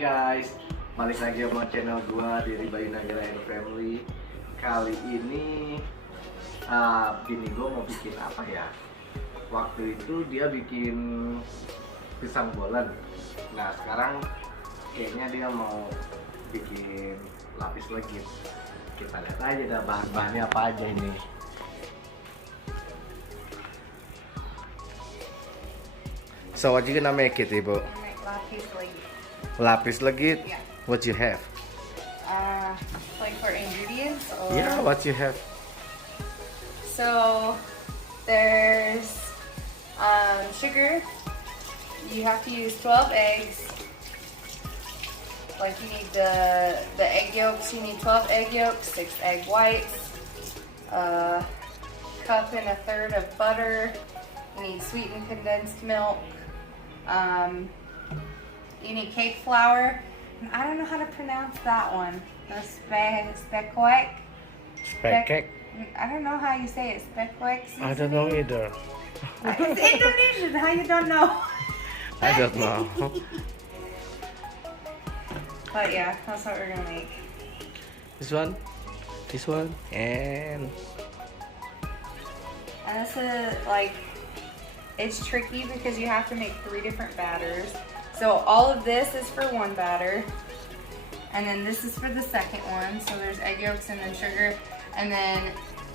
guys, balik lagi sama channel gua di Gimana family. Kali ini bini gua mau bikin apa ya? Waktu itu dia bikin pisang bolen. Nah sekarang kayaknya dia mau bikin lapis legit. Kita lihat aja dah bahan-bahannya apa aja ini. So what you gonna make it, Ibu? Lapis legit. Lapis legit? Yeah. What you have? Like for ingredients? Or... Yeah, what you have? So there's sugar. You have to use 12 eggs. Like you need the egg yolks. You need 12 egg yolks, 6 egg whites, a cup and a third of butter. You need sweetened condensed milk. You need cake flour. I don't know how to pronounce that one. The spekwek. Pancake? I don't know how you say it. Spekwek. I don't know either. It's Indonesian. How you don't know? I don't know. But yeah, that's what we're gonna make. This one, and this is like, it's tricky because you have to make 3 different batters. So all of this is for one batter, and then this is for the second one. So there's egg yolks and then sugar, and then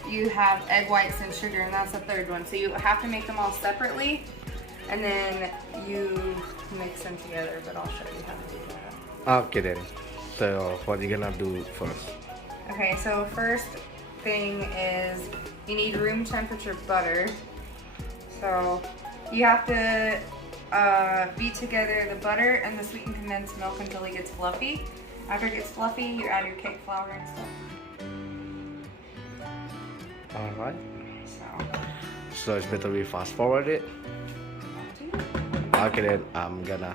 you have egg whites and sugar, and that's the third one. So you have to make them all separately, and then you mix them together, but I'll show you how to do that. okay then. So what you gonna do first? Okay, so first thing is you need room temperature butter. So you have to beat together the butter and the sweetened condensed milk until it gets fluffy. After it gets fluffy, you add your cake flour and stuff. Alright. So So it's better we fast forward it. Okay then, I'm gonna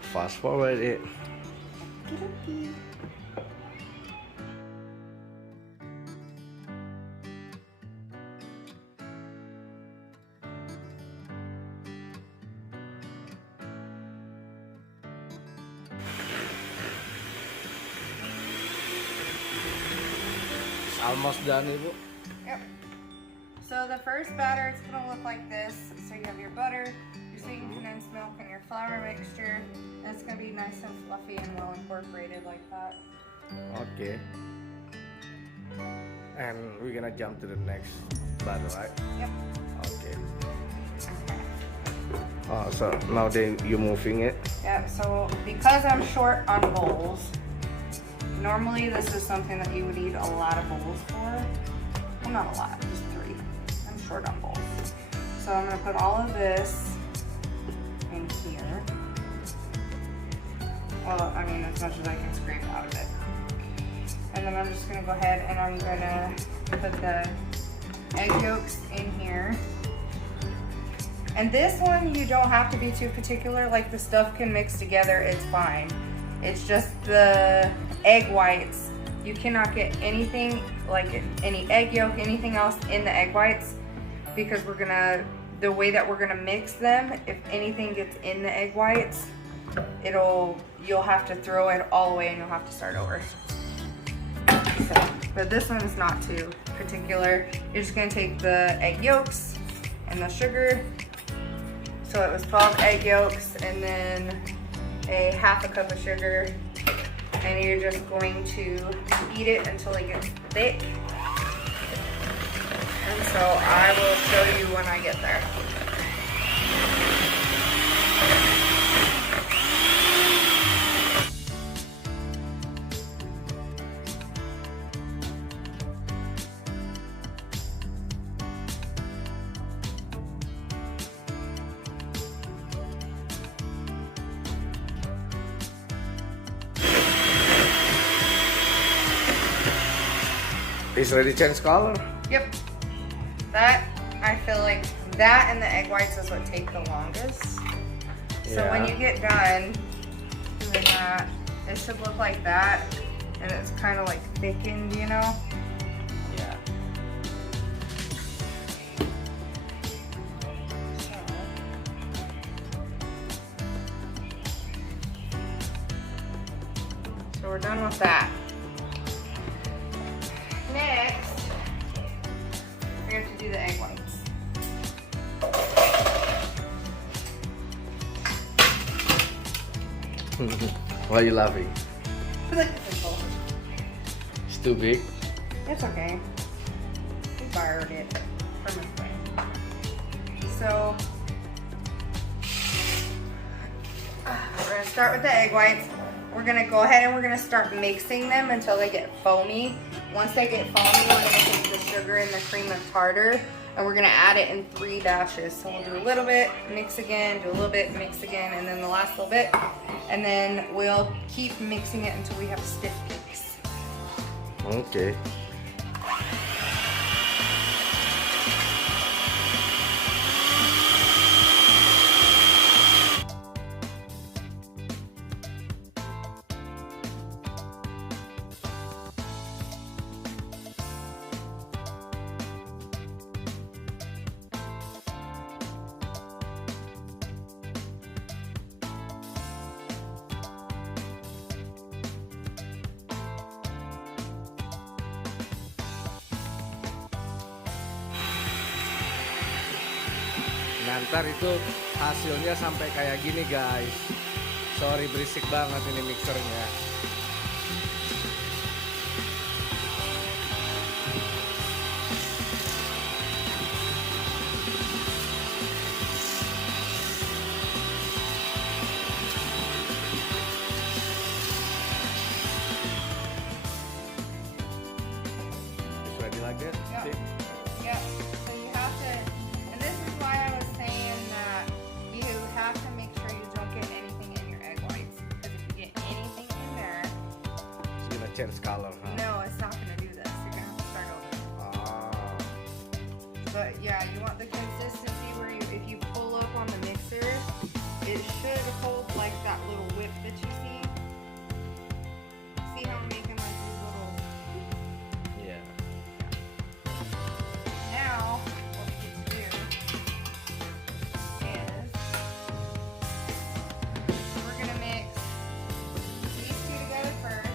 fast forward it. It's almost done, Ibu. Yep. So the first batter, it's gonna look like this. So you have your butter, your sweetened condensed milk, and your flour mixture. And it's gonna be nice and fluffy and well incorporated like that. Okay. And we're gonna jump to the next battle, right? Yep. Okay. So now you're moving it. Yep, so because I'm short on bowls, normally this is something that you would need a lot of bowls for. Well, not a lot, just 3. I'm short on bowls. So I'm gonna put all of this in here. Well, I mean, as much as I can scrape out of it. And then I'm just gonna go ahead and I'm gonna put the egg yolks in here. And this one, you don't have to be too particular. Like the stuff can mix together, it's fine. It's just the egg whites. You cannot get anything, like any egg yolk, anything else in the egg whites, because the way that we're gonna mix them, if anything gets in the egg whites, you'll have to throw it all away and you'll have to start over. So, but this one is not too particular. You're just gonna take the egg yolks and the sugar. So it was 12 egg yolks and then a half a cup of sugar. And you're just going to beat it until it gets thick. And so I will show you when I get there. It's ready to change color? Yep. That, I feel like that and the egg whites is what take the longest. So when you get done doing that, it should look like that. And it's kind of like thickened, you know? Yeah. So, 1, So we're done with that. Next, we have to do the egg whites. Why are you laughing? I like the simple. It's too big. It's okay. We borrowed it from a friend. So we're gonna start with the egg whites. We're gonna go ahead and we're gonna start mixing them until they get foamy. Once they get foamy, we're gonna take the sugar and the cream of tartar and we're gonna add it in 3 batches. So we'll do a little bit, mix again, do a little bit, mix again, and then the last little bit. And then we'll keep mixing it until we have stiff cakes. Okay. Nah, ntar itu hasilnya sampai kayak gini guys. Sorry berisik banget ini mixernya. Ready like that? Yeah. See? Yeah. So you have to, and this is why I was saying that you have to make sure you don't get anything in your egg whites. Because if you get anything in there, It's gonna change color, huh? no, it's not going to do this. You're going to have to start over. Ah. But yeah, you want the consistency where you, if you pull up on the mixer, it should hold like that little whip that you see. See how I'm making like these little. Yeah. Now, what we get to do is we're gonna mix these 2 together first.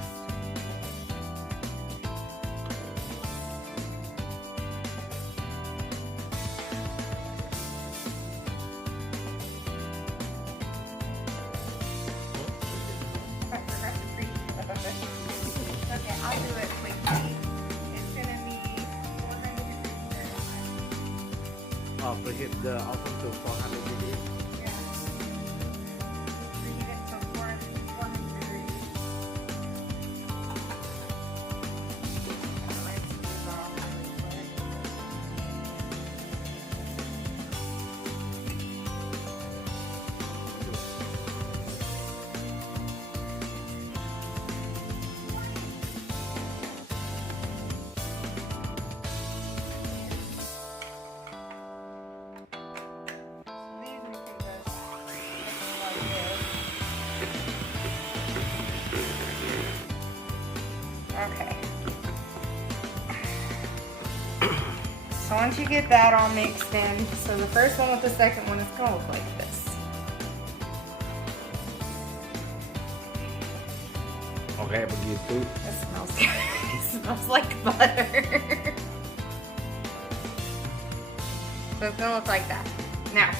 Okay, I'll do it quickly. It's gonna be 400 degrees Fahrenheit. Oh, preheat the oven to 400 degrees. Yeah. Preheat it to 400 degrees. Let's move on really quick. These we can just mix like this. Okay. So once you get that all mixed in, so the first one with the second one is gonna look like this. Oke, begitu. It smells good. It smells like butter. So it's gonna look like that. Now,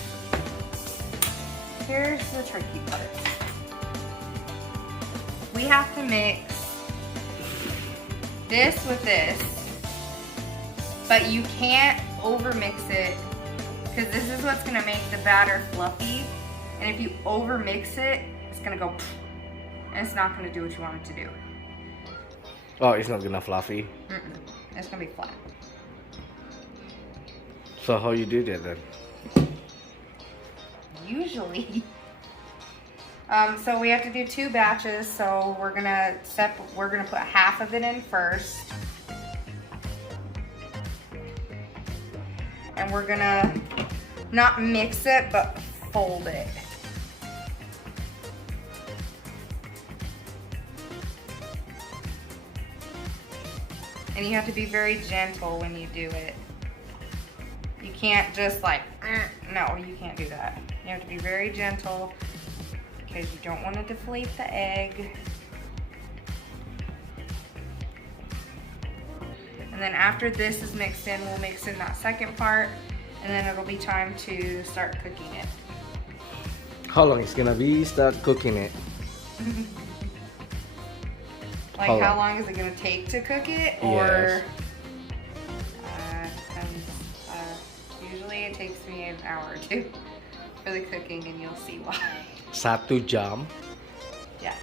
here's the tricky part. We have to mix this with this, but you can't overmix it because this is what's gonna make the batter fluffy. And if you overmix it, it's gonna go and it's not gonna do what you want it to do. Oh, it's not gonna fluffy. It's gonna be flat. So how you do that then? Usually. So we have to do 2 batches. So we're gonna put half of it in first, and we're gonna not mix it but fold it. And you have to be very gentle when you do it. You can't just like, no, you can't do that. You have to be very gentle because you don't want to deflate the egg. then after this is mixed in, we'll mix in that second part, and then it'll be time to start cooking it. How long it's gonna be start cooking it? Like how long is it gonna take to cook it? Or usually it takes me an hour or two for the cooking, and you'll see why. 1 jam? Yeah.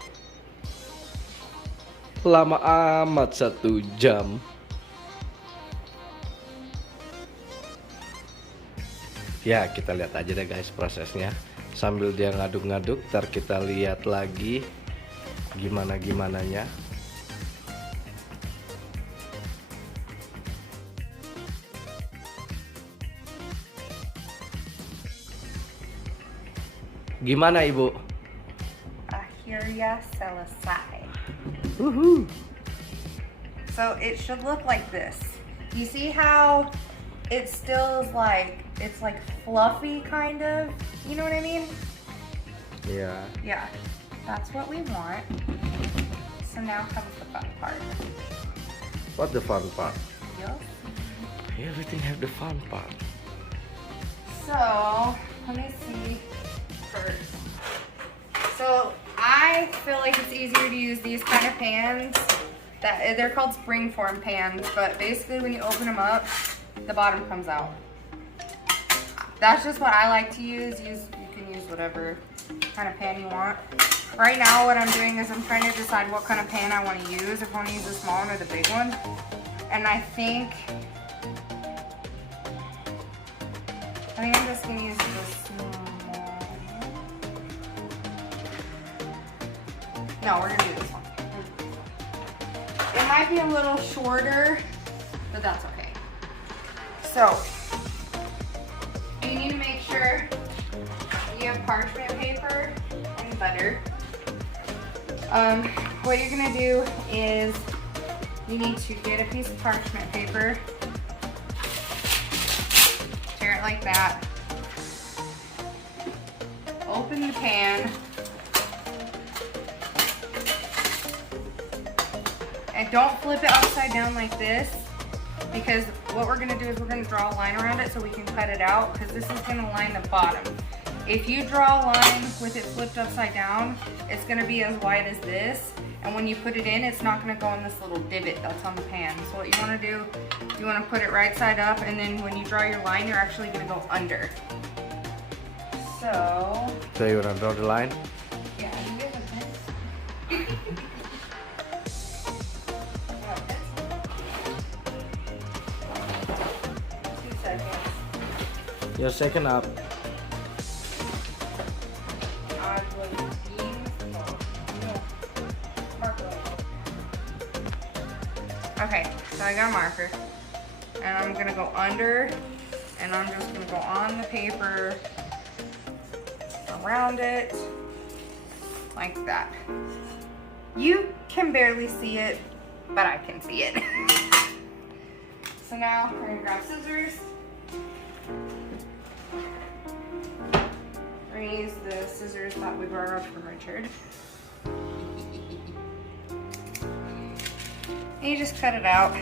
Lama amat 1 jam. Ya, kita lihat aja deh guys prosesnya. Sambil dia ngaduk-ngaduk, ntar kita lihat lagi gimana-gimananya. Gimana Ibu? Akhirnya selesai. Woohoo! So it should look like this. You see how it still is like, it's like fluffy kind of, you know what I mean? Yeah. Yeah, that's what we want. So now comes the fun part. What the fun part? You'll see. Everything have the fun part. So, let me see first. So, I feel like it's easier to use these kind of pans. They're called springform pans, but basically when you open them up, the bottom comes out. That's just what I like to use. You can use whatever kind of pan you want. Right now what I'm doing is I'm trying to decide what kind of pan I want to use. If I want to use the small one or the big one. And I think I'm just going to use the small one. No, we're going to do this one. It might be a little shorter, but that's okay. So, you need to make sure you have parchment paper and butter. What you're gonna do is you need to get a piece of parchment paper, tear it like that, open the pan, and don't flip it upside down like this, because what we're gonna do is we're gonna draw a line around it so we can cut it out, because this is gonna line the bottom. If you draw a line with it flipped upside down, it's gonna be as wide as this, and when you put it in, it's not gonna go in this little divot that's on the pan. So what you wanna do, you wanna put it right side up, and then when you draw your line, you're actually gonna go under. So you wanna draw the line? Yeah, you get the pen. Your second up. Okay, so I got a marker, and I'm gonna go under, and I'm just gonna go on the paper, around it, like that. You can barely see it, but I can see it. So now we're gonna grab scissors. We're gonna use the scissors that we borrowed from Richard. And you just cut it out.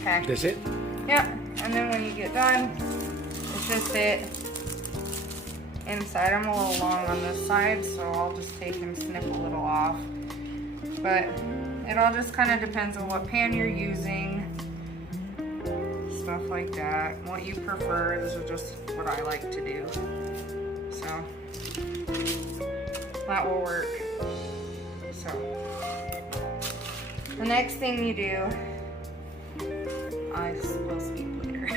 Okay. That's it? Yep. And then when you get done, it should fit inside. I'm a little long on this side, so I'll just take and snip a little off. But it all just kind of depends on what pan you're using, stuff like that, what you prefer. This is just what I like to do. So that will work. So the next thing you do, I will speak later.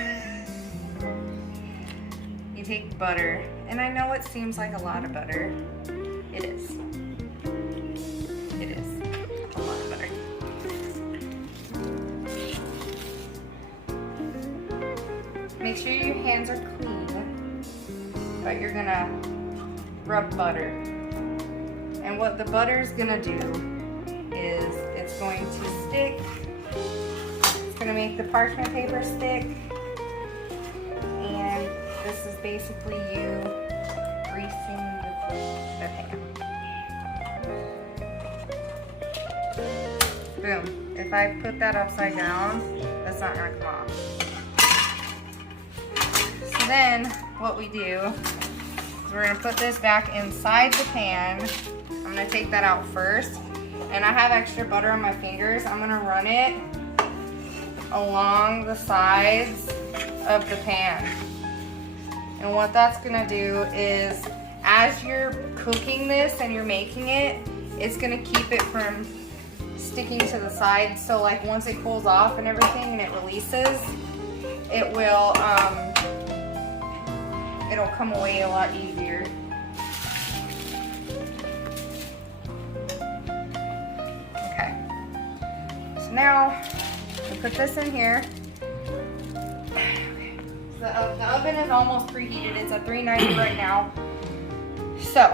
You take butter And I know it seems like a lot of butter. It is. It is a lot of butter. Make sure your hands are clean, but you're gonna rub butter. And what the butter is gonna do is it's going to stick. It's gonna make the parchment paper stick. And this is basically you greasing the pan. Boom. If I put that upside down, that's not gonna come off. So then what we do is we're gonna put this back inside the pan. I'm gonna take that out first. And I have extra butter on my fingers. I'm gonna run it along the sides of the pan. And what that's gonna do is, as you're cooking this and you're making it, it's gonna keep it from sticking to the side. So like once it cools off and everything and it releases, it will, it'll come away a lot easier. Okay. So now we put this in here. The oven is almost preheated. It's at 390 right now. So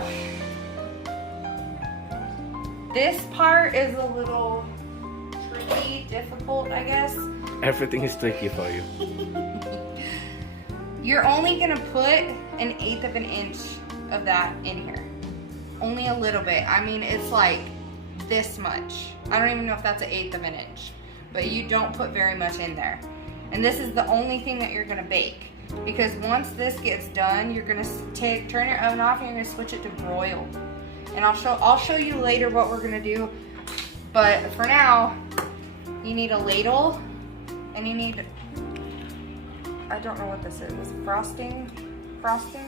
this part is a little tricky, difficult, I guess. Everything is tricky for you. You're only gonna put 1/8 of an inch of that in here. Only a little bit. I mean, it's like this much. I don't even know if that's 1/8 of an inch, but you don't put very much in there. And this is the only thing that you're gonna bake, because once this gets done, you're gonna turn your oven off and you're gonna switch it to broil. And I'll show you later what we're gonna do. But for now, you need a ladle and you need, I don't know what this is, frosting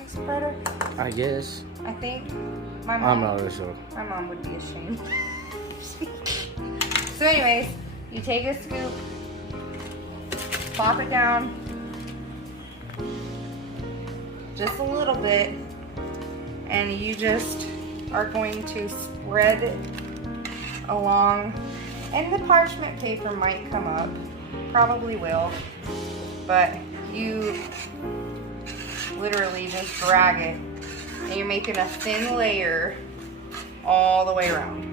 spreader? I guess. I think. I'm not really sure. My mom would be ashamed. So anyways, you take a scoop, plop it down, just a little bit, and you just are going to spread it along, and the parchment paper might come up, probably will, but you literally just drag it, and you're making a thin layer all the way around.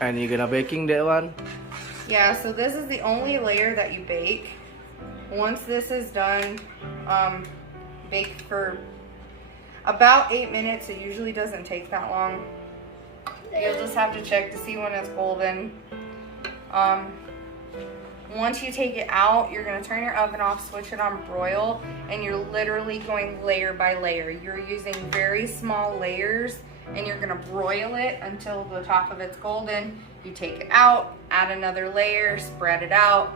And you're gonna baking that one? Yeah, so this is the only layer that you bake. Once this is done, bake for about 8 minutes. It usually doesn't take that long. You'll just have to check to see when it's golden. Once you take it out, you're gonna turn your oven off, switch it on broil, and you're literally going layer by layer. You're using very small layers, and you're gonna broil it until the top of it's golden. You take it out, add another layer, spread it out,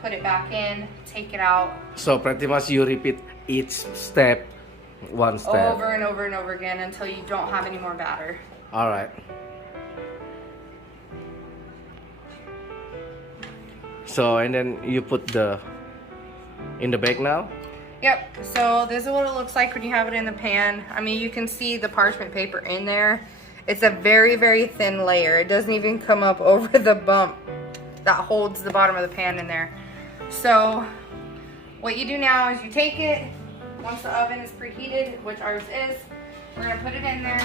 put it back in, take it out. So pretty much you repeat each step, one step. Over and over and over again until you don't have any more batter. All right. So, and then you put in the bag now? Yep, so this is what it looks like when you have it in the pan. I mean, you can see the parchment paper in there. It's a very, very thin layer. It doesn't even come up over the bump that holds the bottom of the pan in there. So what you do now is you take it, once the oven is preheated, which ours is, we're gonna put it in there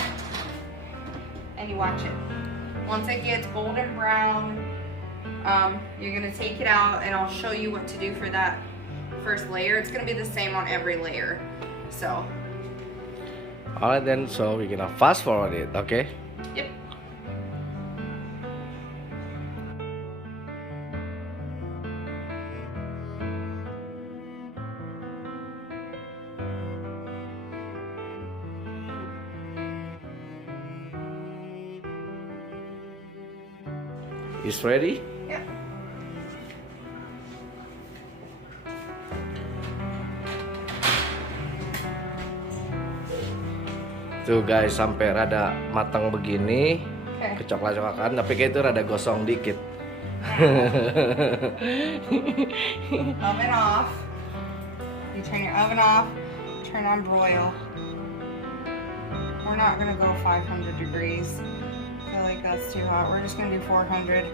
and you watch it. Once it gets golden brown, you're gonna take it out, and I'll show you what to do for that first layer. It's gonna be the same on every layer. So Alright then, so we're gonna fast forward it, okay? yep. It's ready? Yep. Tuh guys, sampai rada matang begini, Okay. kecoklat-coklatan, tapi kayak itu rada gosong dikit. Oven off. You turn your oven off, turn on broil. We're not gonna go 500 degrees. I feel like that's too hot. We're just gonna do 400.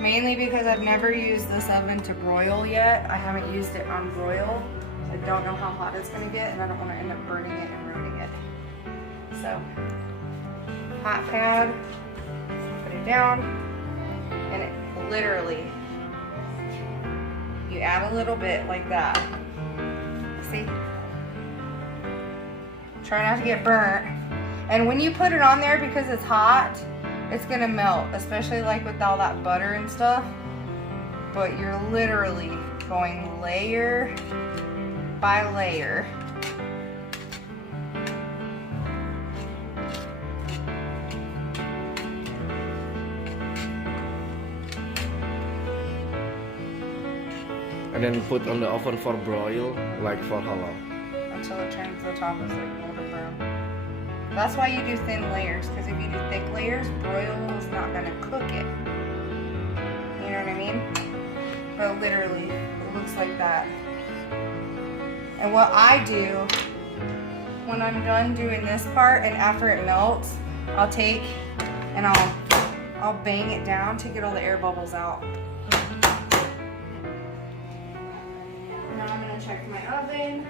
Mainly because I've never used this oven to broil yet. I haven't used it on broil. I don't know how hot it's gonna get, and I don't want to end up burning it and ruining it. So, hot pad, put it down, and it literally, you add a little bit like that. See? Try not to get burnt. And when you put it on there, because it's hot, it's gonna melt, especially like with all that butter and stuff. But you're literally going layer by layer. And then put on the oven for broil, like for how long? Until it turns the top is like golden brown. That's why you do thin layers, because if you do thick layers, broil is not gonna cook it. You know what I mean? But literally, it looks like that. And what I do, when I'm done doing this part and after it melts, I'll take and I'll bang it down to get all the air bubbles out. Now I'm gonna check my oven.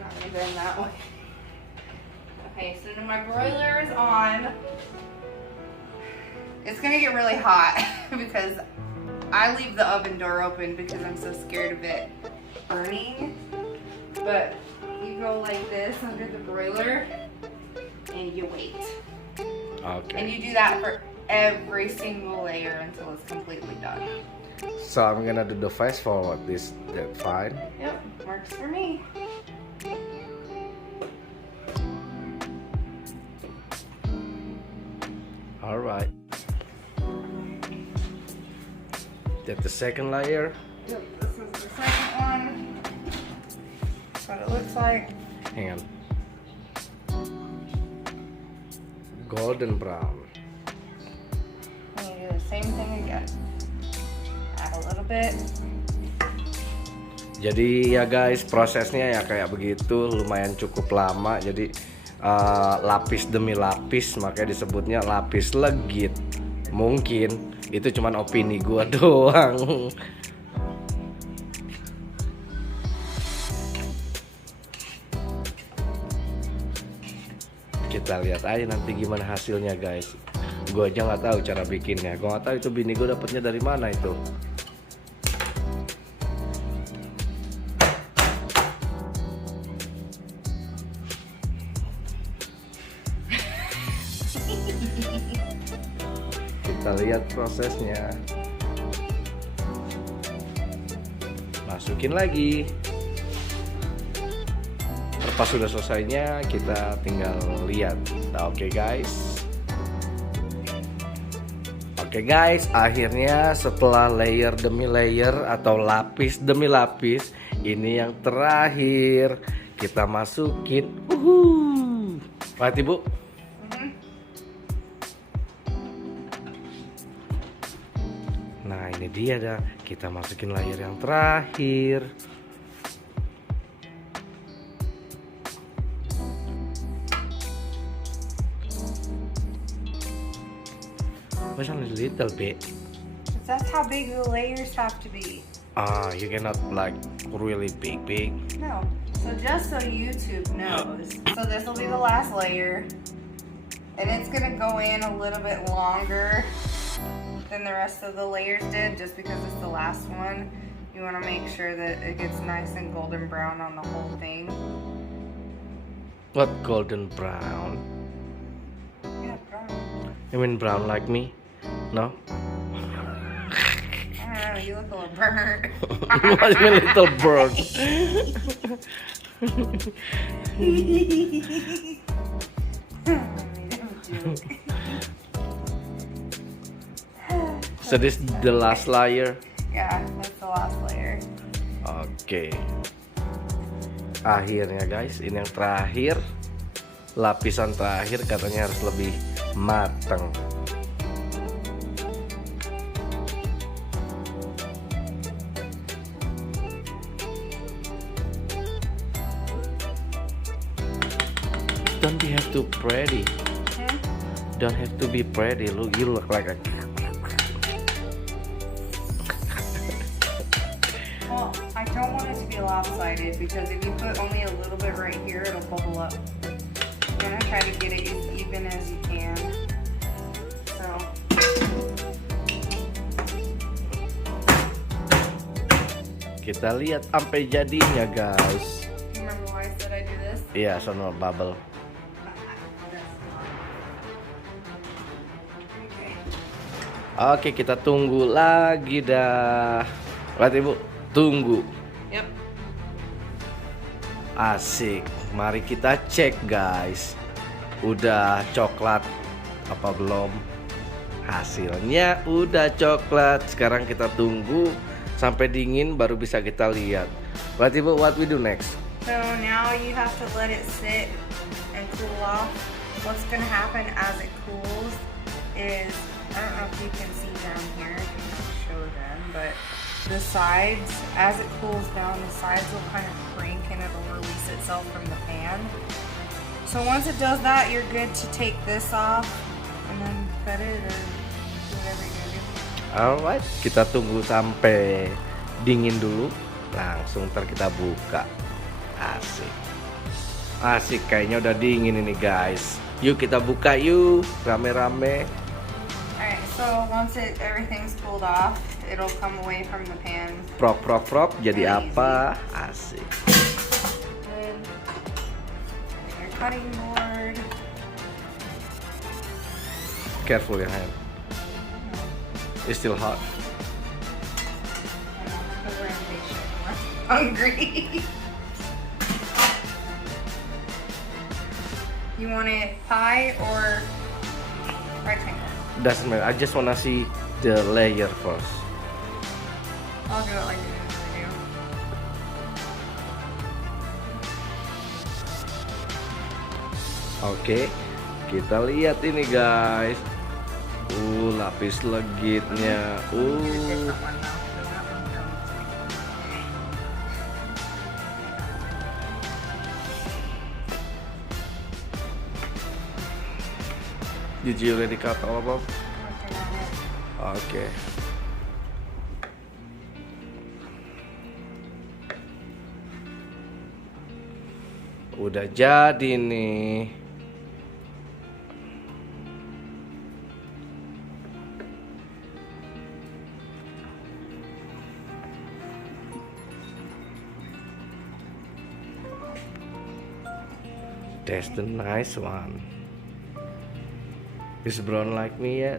Not gonna bend that way. Okay, so now my broiler is on. It's gonna get really hot because I leave the oven door open because I'm so scared of it burning. But you go like this under the broiler and you wait. Okay. And you do that for every single layer until it's completely done. So I'm gonna do the fast forward this, that fine. Yep, works for me. All right. That the second layer. Yep, this is the second one. That's what it looks like. Hang on. Golden brown. And you do the same thing again. Add a little bit. Jadi ya guys, prosesnya ya kayak begitu, lumayan cukup lama. Jadi lapis demi lapis, makanya disebutnya lapis legit. Mungkin itu cuman opini gua doang. Kita lihat aja nanti gimana hasilnya guys. Gue aja nggak tahu cara bikinnya. Gue nggak tahu itu bini gue dapetnya dari mana itu. Kita lihat prosesnya. Masukin lagi. Pas sudah selesainya kita tinggal lihat. Oke guys. Oke guys, akhirnya setelah layer demi layer atau lapis demi lapis, ini yang terakhir kita masukin. Perhati Bu. Nah ini dia dah, kita masukin layer yang terakhir. But only a little bit. That's how big the layers have to be. You cannot like really big. No. So just so YouTube knows, so this will be the last layer, and it's gonna go in a little bit longer than the rest of the layers did, just because it's the last one. You want to make sure that it gets nice and golden brown on the whole thing. What golden brown? Yeah, brown. You mean brown like me? No? I don't know. You look a little burnt. What do you mean little bird? So this is the last layer. Yeah, that's the last layer. Okay. Akhirnya guys, ini yang terakhir, lapisan terakhir katanya harus lebih mateng. Don't be have to pretty. Don't have to be pretty. Look, you look like a. Well, I don't want it to be lopsided because if you put only a little bit right here, it'll bubble up. You're gonna try to get it as even as you can. So. Kita lihat sampai jadinya guys. Remember why I said I do this? Iya, so no bubble. Oke, kita tunggu lagi dah. Lihat ibu, tunggu. Yep. Asik. Mari kita cek guys. Udah coklat apa belum? Hasilnya udah coklat. Sekarang kita tunggu sampai dingin baru bisa kita lihat. Lihat ibu, what we do next? So now you have to let it sit and cool off. What's gonna happen as it cools is, I don't know if you can see down here, I can show them, but the sides, as it cools down, the sides will kind of shrink and it'll release itself from the pan. So once it does that, you're good to take this off and then cut it or do whatever you're gonna do. Alright, kita tunggu sampai dingin dulu. Langsung ntar kita buka. Asik. Asik, kayaknya udah dingin ini guys. Yuk kita buka yuk, rame-rame. Alright, so once everything's cooled off, it'll come away from the pan. Prok prok prok, jadi Really apa? Asik. Good. And your cutting board. Careful your hand. It's still hot. Because we're impatient. We're hungry. You want it pie or rectangle? Doesn't matter. I just wanna see the layer first. I'll do it like you usually do. Oke, kita lihat ini guys. Lapis legitnya. Different one now. So that one comes. Did you already cut all of them? Working on it. Oke. Udah jadi nih. That's the nice one. Is brown like me yet?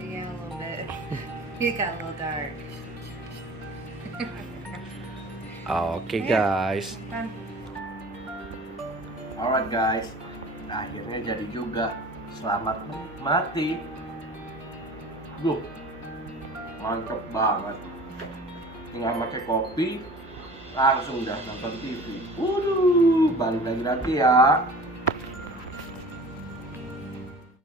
Yeah, a little bit. You got a little dark. Oke guys. Done. Alright guys. Akhirnya jadi juga. Selamat menikmati. Mantep banget. Tinggal pakai kopi, langsung dah nonton TV. Balik lagi nanti ya.